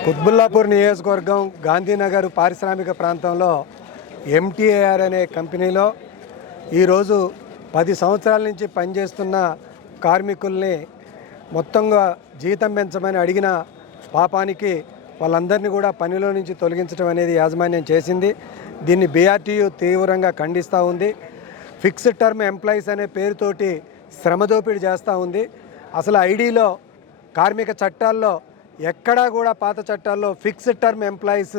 కుత్బుల్లాపూర్ నియోజకవర్గం గాంధీనగర్ పారిశ్రామిక ప్రాంతంలో ఎంటీఏఆర్ అనే కంపెనీలో ఈరోజు 10 సంవత్సరాల నుంచి పనిచేస్తున్న కార్మికుల్ని మొత్తంగా జీతం పెంచమని అడిగిన పాపానికి వాళ్ళందరినీ కూడా పనిలో నుంచి తొలగించడం అనేది యాజమాన్యం చేసింది. దీన్ని బీఆర్టీయూ తీవ్రంగా ఖండిస్తూ ఉంది. ఫిక్స్డ్ టర్మ్ ఎంప్లాయీస్ అనే పేరుతోటి శ్రమదోపిడీ చేస్తూ ఉంది. అసలు ఐడీలో కార్మిక చట్టాల్లో ఎక్కడా కూడా పాత చట్టాల్లో ఫిక్స్డ్ టర్మ్ ఎంప్లాయీస్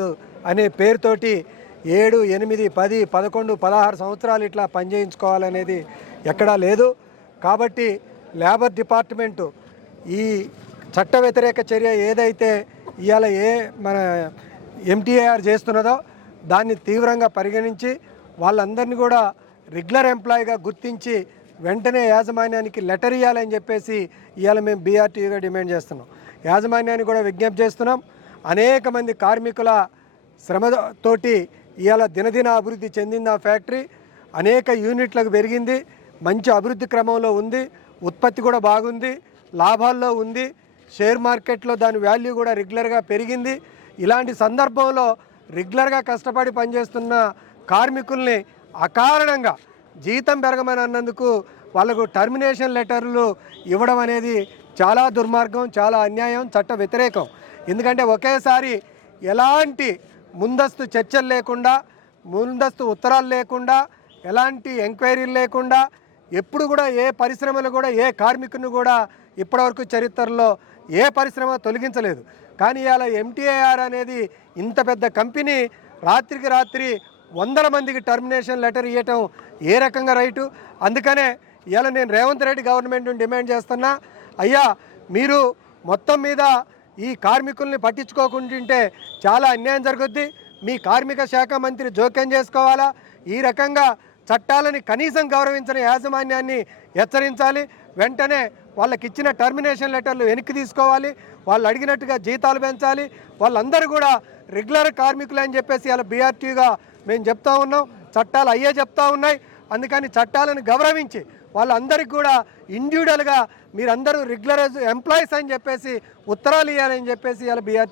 అనే పేరుతోటి 7, 8, 10, 11, 16 సంవత్సరాలు ఇట్లా పనిచేయించుకోవాలనేది ఎక్కడా లేదు. కాబట్టి లేబర్ డిపార్ట్మెంటు ఈ చట్ట వ్యతిరేక చర్య ఏదైతే ఇవాళ మన ఎంటీఏఆర్ చేస్తున్నదో దాన్ని తీవ్రంగా పరిగణించి వాళ్ళందరినీ కూడా రెగ్యులర్ ఎంప్లాయీగా గుర్తించి వెంటనే యాజమాన్యానికి లెటర్ ఇవ్వాలని చెప్పేసి ఇవాళ మేము బీఆర్టీయూగా డిమాండ్ చేస్తున్నాం. యాజమాన్యాన్ని కూడా విజ్ఞప్తి చేస్తున్నాం. అనేక మంది కార్మికుల శ్రమతోటి ఇవాళ దినదిన అభివృద్ధి చెందింది ఆ ఫ్యాక్టరీ. అనేక యూనిట్లకు పెరిగింది, మంచి అభివృద్ధి క్రమంలో ఉంది, ఉత్పత్తి కూడా బాగుంది, లాభాల్లో ఉంది, షేర్ మార్కెట్లో దాని వాల్యూ కూడా రెగ్యులర్గా పెరిగింది. ఇలాంటి సందర్భంలో రెగ్యులర్గా కష్టపడి పనిచేస్తున్న కార్మికుల్ని అకారణంగా జీతం పెరగమని అన్నందుకు వాళ్ళకు టర్మినేషన్ లెటర్లు ఇవ్వడం అనేది చాలా దుర్మార్గం, చాలా అన్యాయం, చట్ట వ్యతిరేకం. ఎందుకంటే ఒకేసారి ఎలాంటి ముందస్తు చర్చలు లేకుండా, ముందస్తు ఉత్తరాలు లేకుండా, ఎలాంటి ఎంక్వైరీలు లేకుండా ఎప్పుడు కూడా ఏ పరిశ్రమలు కూడా ఏ కార్మికుని కూడా ఇప్పటివరకు చరిత్రలో ఏ పరిశ్రమ తొలగించలేదు. కానీ ఇవాళ ఎంటీఏఆర్ అనేది ఇంత పెద్ద కంపెనీ రాత్రికి రాత్రి 100 మందికి టర్మినేషన్ లెటర్ ఇవ్వటం ఏ రకంగా రైటు? అందుకనే ఇవాళ నేను రేవంత్ రెడ్డి గవర్నమెంట్ని డిమాండ్ చేస్తున్నా, అయ్యా మీరు మొత్తం మీద ఈ కార్మికుల్ని పట్టించుకోకుంటుంటే చాలా అన్యాయం జరుగుద్ది. మీ కార్మిక శాఖ మంత్రి జోక్యం చేసుకోవాలా. ఈ రకంగా చట్టాలని కనీసం గౌరవించిన యాజమాన్యాన్ని హెచ్చరించాలి. వెంటనే వాళ్ళకి ఇచ్చిన టర్మినేషన్ లెటర్లు వెనక్కి తీసుకోవాలి. వాళ్ళు అడిగినట్టుగా జీతాలు పెంచాలి. వాళ్ళందరూ కూడా రెగ్యులర్ కార్మికులు అని చెప్పేసి ఇలా బీఆర్టీగా మేము చెప్తా ఉన్నాం. చట్టాలు అయ్యే చెప్తా ఉన్నాయి. అందుకని చట్టాలను గౌరవించి వాళ్ళందరికీ కూడా ఇండివిజువల్గా మీరందరూ రెగ్యులర్ ఎంప్లాయీస్ అని చెప్పేసి ఉత్తరాలు ఇవ్వాలని చెప్పేసి ఇలా బీఆర్టీ